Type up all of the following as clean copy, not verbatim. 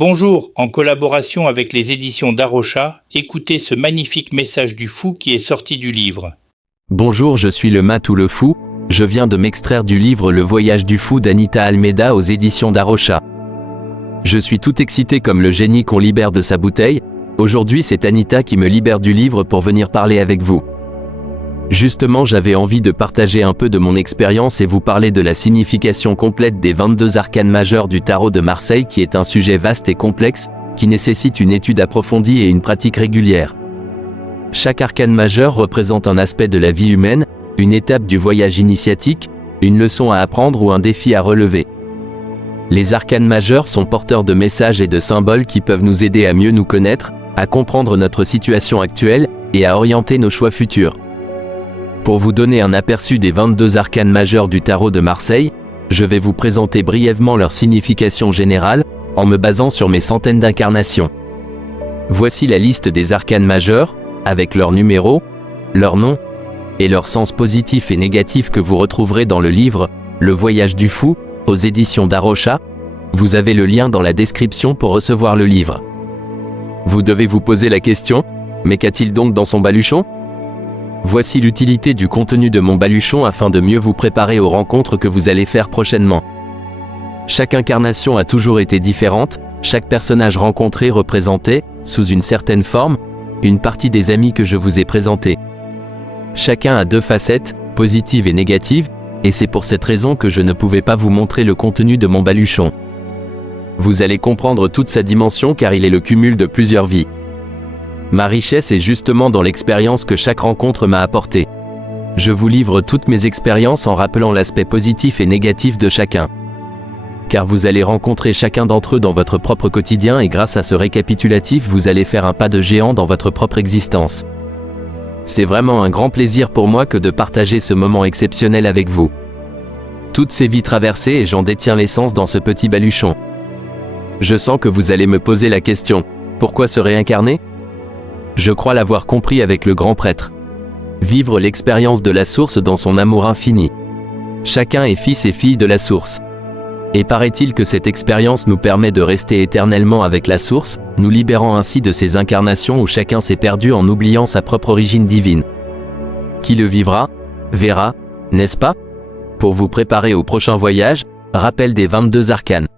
Bonjour, en collaboration avec les éditions Darocha, écoutez ce magnifique message du fou qui est sorti du livre. Bonjour, je suis le Matou le Fou, je viens de m'extraire du livre Le Voyage du Fou d'Anita Almeida aux éditions Darocha. Je suis tout excité comme le génie qu'on libère de sa bouteille. Aujourd'hui c'est Anita qui me libère du livre pour venir parler avec vous. Justement j'avais envie de partager un peu de mon expérience et vous parler de la signification complète des 22 arcanes majeures du tarot de Marseille qui est un sujet vaste et complexe, qui nécessite une étude approfondie et une pratique régulière. Chaque arcane majeur représente un aspect de la vie humaine, une étape du voyage initiatique, une leçon à apprendre ou un défi à relever. Les arcanes majeurs sont porteurs de messages et de symboles qui peuvent nous aider à mieux nous connaître, à comprendre notre situation actuelle et à orienter nos choix futurs. Pour vous donner un aperçu des 22 arcanes majeurs du tarot de Marseille, je vais vous présenter brièvement leur signification générale, en me basant sur mes centaines d'incarnations. Voici la liste des arcanes majeurs, avec leurs numéros, leurs noms, et leur sens positif et négatif que vous retrouverez dans le livre « Le Voyage du Fou » aux éditions Darocha. Vous avez le lien dans la description pour recevoir le livre. Vous devez vous poser la question, mais qu'a-t-il donc dans son baluchon ? Voici l'utilité du contenu de mon baluchon afin de mieux vous préparer aux rencontres que vous allez faire prochainement. Chaque incarnation a toujours été différente, chaque personnage rencontré représentait, sous une certaine forme, une partie des amis que je vous ai présentés. Chacun a deux facettes, positives et négatives, et c'est pour cette raison que je ne pouvais pas vous montrer le contenu de mon baluchon. Vous allez comprendre toute sa dimension car il est le cumul de plusieurs vies. Ma richesse est justement dans l'expérience que chaque rencontre m'a apportée. Je vous livre toutes mes expériences en rappelant l'aspect positif et négatif de chacun. Car vous allez rencontrer chacun d'entre eux dans votre propre quotidien et grâce à ce récapitulatif vous allez faire un pas de géant dans votre propre existence. C'est vraiment un grand plaisir pour moi que de partager ce moment exceptionnel avec vous. Toutes ces vies traversées et j'en détiens l'essence dans ce petit baluchon. Je sens que vous allez me poser la question, pourquoi se réincarner ? Je crois l'avoir compris avec le grand prêtre. Vivre l'expérience de la source dans son amour infini. Chacun est fils et fille de la source. Et paraît-il que cette expérience nous permet de rester éternellement avec la source, nous libérant ainsi de ces incarnations où chacun s'est perdu en oubliant sa propre origine divine. Qui le vivra, verra, n'est-ce pas ? Pour vous préparer au prochain voyage, rappel des 22 arcanes.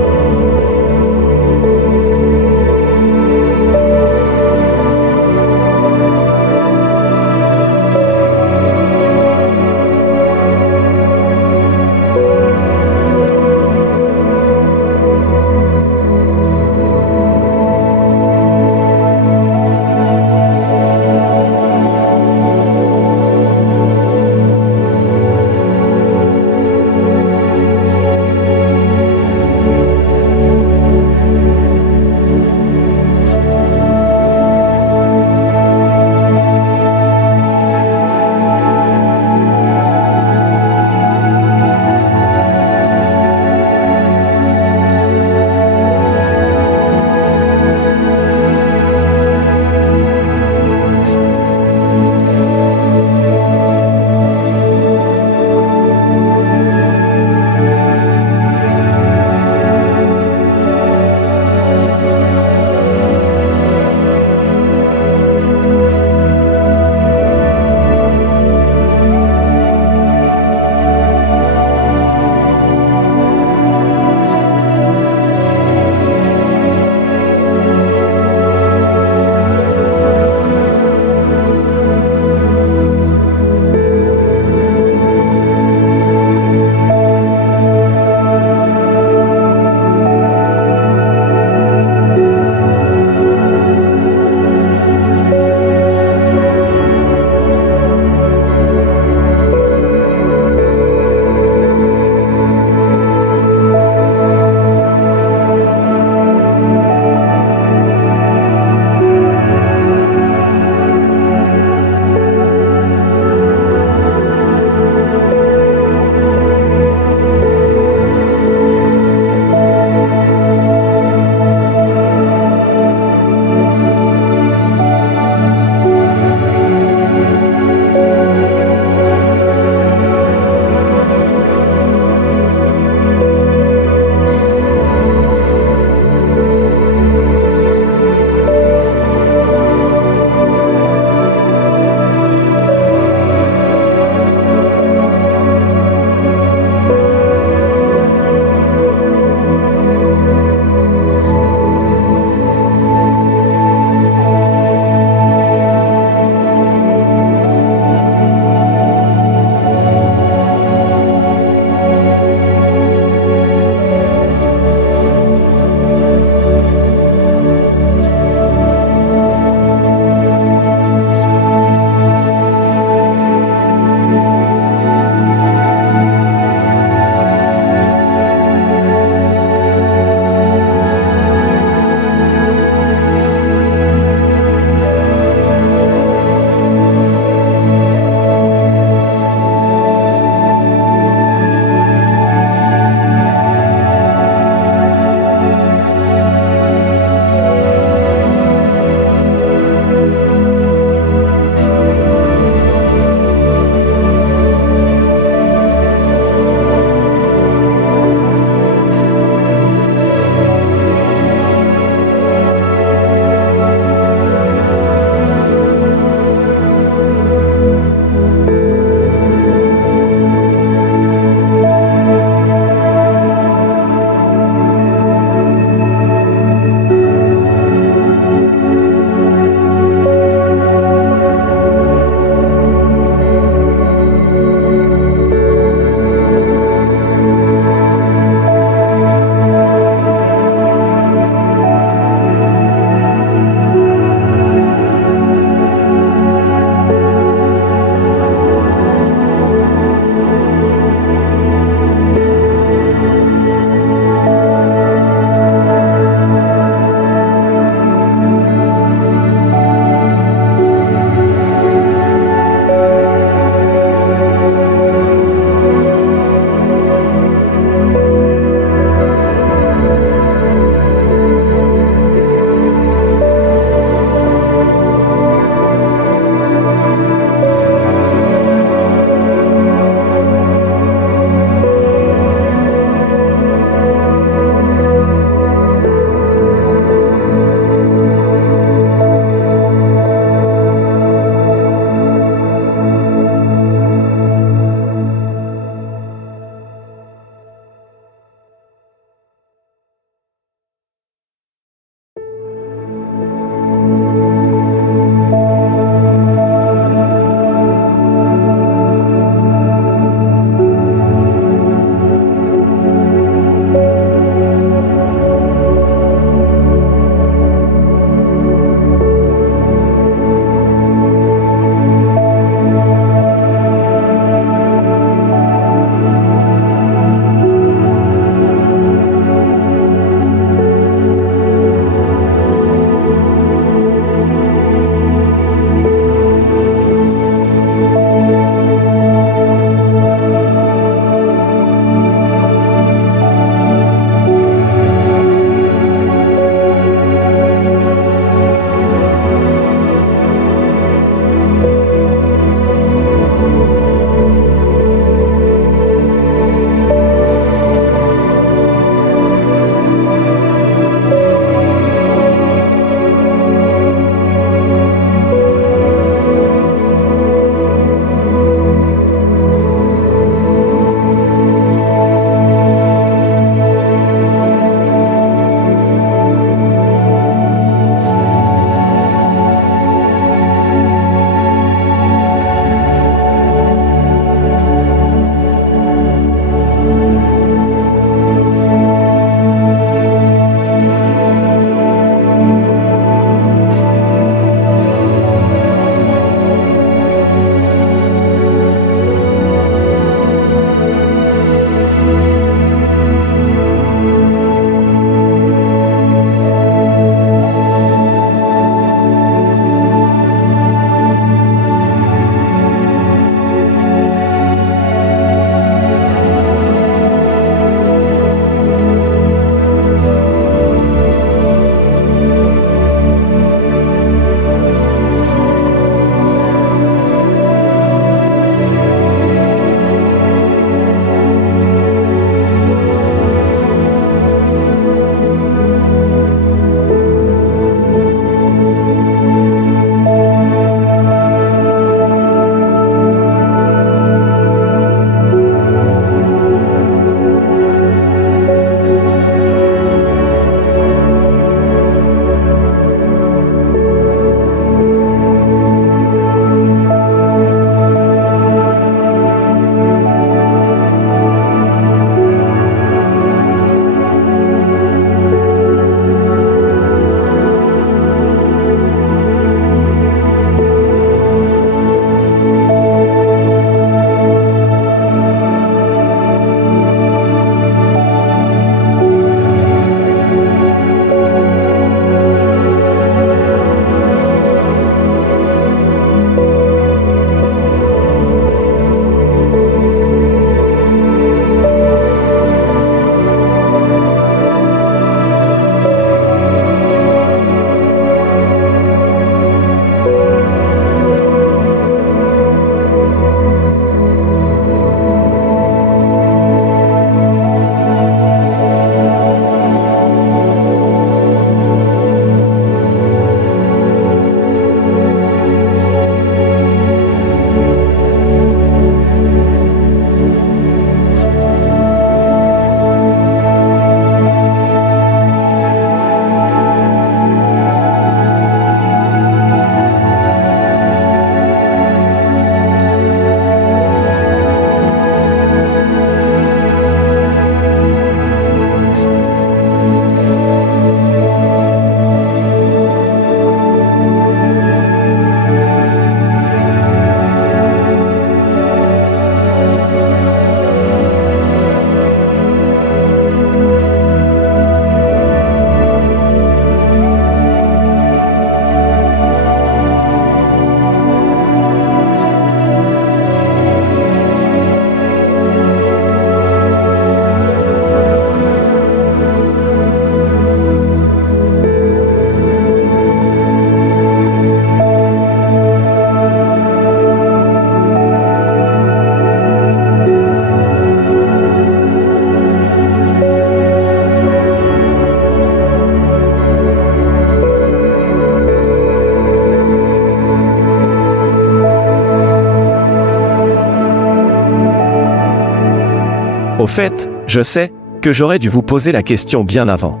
Au fait, je sais que j'aurais dû vous poser la question bien avant.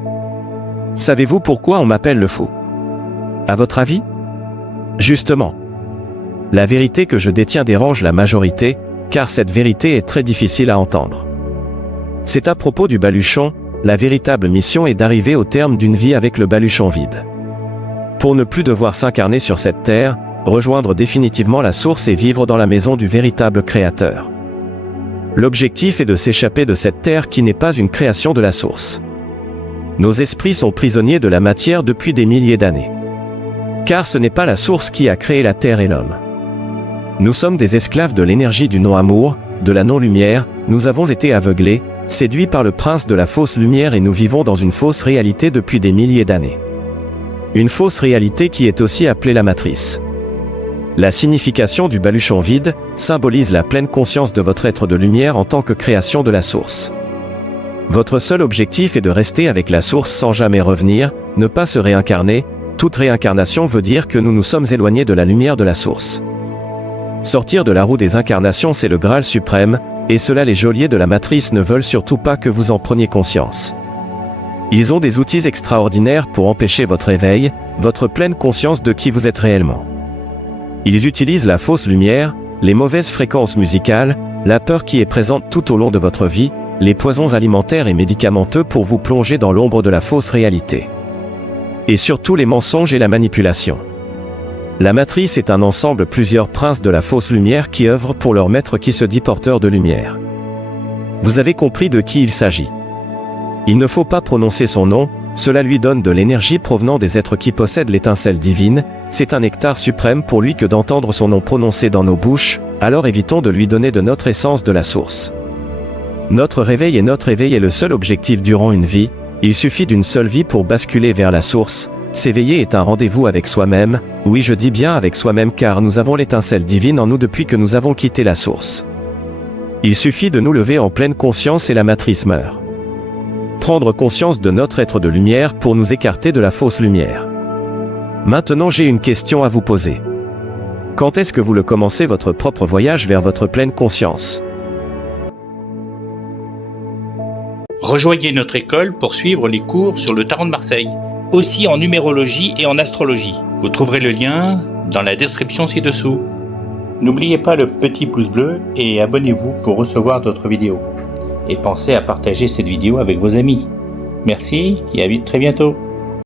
Savez-vous pourquoi on m'appelle le fou? À votre avis? Justement. La vérité que je détiens dérange la majorité, car cette vérité est très difficile à entendre. C'est à propos du baluchon, la véritable mission est d'arriver au terme d'une vie avec le baluchon vide. Pour ne plus devoir s'incarner sur cette terre, rejoindre définitivement la source et vivre dans la maison du véritable créateur. L'objectif est de s'échapper de cette terre qui n'est pas une création de la source. Nos esprits sont prisonniers de la matière depuis des milliers d'années. Car ce n'est pas la source qui a créé la terre et l'homme. Nous sommes des esclaves de l'énergie du non-amour, de la non-lumière, nous avons été aveuglés, séduits par le prince de la fausse lumière et nous vivons dans une fausse réalité depuis des milliers d'années. Une fausse réalité qui est aussi appelée la matrice. La signification du baluchon vide symbolise la pleine conscience de votre être de lumière en tant que création de la source. Votre seul objectif est de rester avec la source sans jamais revenir, ne pas se réincarner. Toute réincarnation veut dire que nous nous sommes éloignés de la lumière de la source. Sortir de la roue des incarnations, c'est le Graal suprême, et cela les geôliers de la matrice ne veulent surtout pas que vous en preniez conscience. Ils ont des outils extraordinaires pour empêcher votre éveil, votre pleine conscience de qui vous êtes réellement. Ils utilisent la fausse lumière, les mauvaises fréquences musicales, la peur qui est présente tout au long de votre vie, les poisons alimentaires et médicamenteux pour vous plonger dans l'ombre de la fausse réalité. Et surtout les mensonges et la manipulation. La matrice est un ensemble plusieurs princes de la fausse lumière qui œuvrent pour leur maître qui se dit porteur de lumière. Vous avez compris de qui il s'agit. Il ne faut pas prononcer son nom, cela lui donne de l'énergie provenant des êtres qui possèdent l'étincelle divine, c'est un nectar suprême pour lui que d'entendre son nom prononcé dans nos bouches, alors évitons de lui donner de notre essence de la source. Notre réveil est le seul objectif durant une vie, il suffit d'une seule vie pour basculer vers la source. S'éveiller est un rendez-vous avec soi-même, oui je dis bien avec soi-même car nous avons l'étincelle divine en nous depuis que nous avons quitté la source. Il suffit de nous lever en pleine conscience et la matrice meurt. Prendre conscience de notre être de lumière pour nous écarter de la fausse lumière. Maintenant j'ai une question à vous poser. Quand est-ce que vous le commencez votre propre voyage vers votre pleine conscience? Rejoignez notre école pour suivre les cours sur le Tarot de Marseille, aussi en numérologie et en astrologie. Vous trouverez le lien dans la description ci-dessous. N'oubliez pas le petit pouce bleu et abonnez-vous pour recevoir d'autres vidéos. Et pensez à partager cette vidéo avec vos amis. Merci et à très bientôt.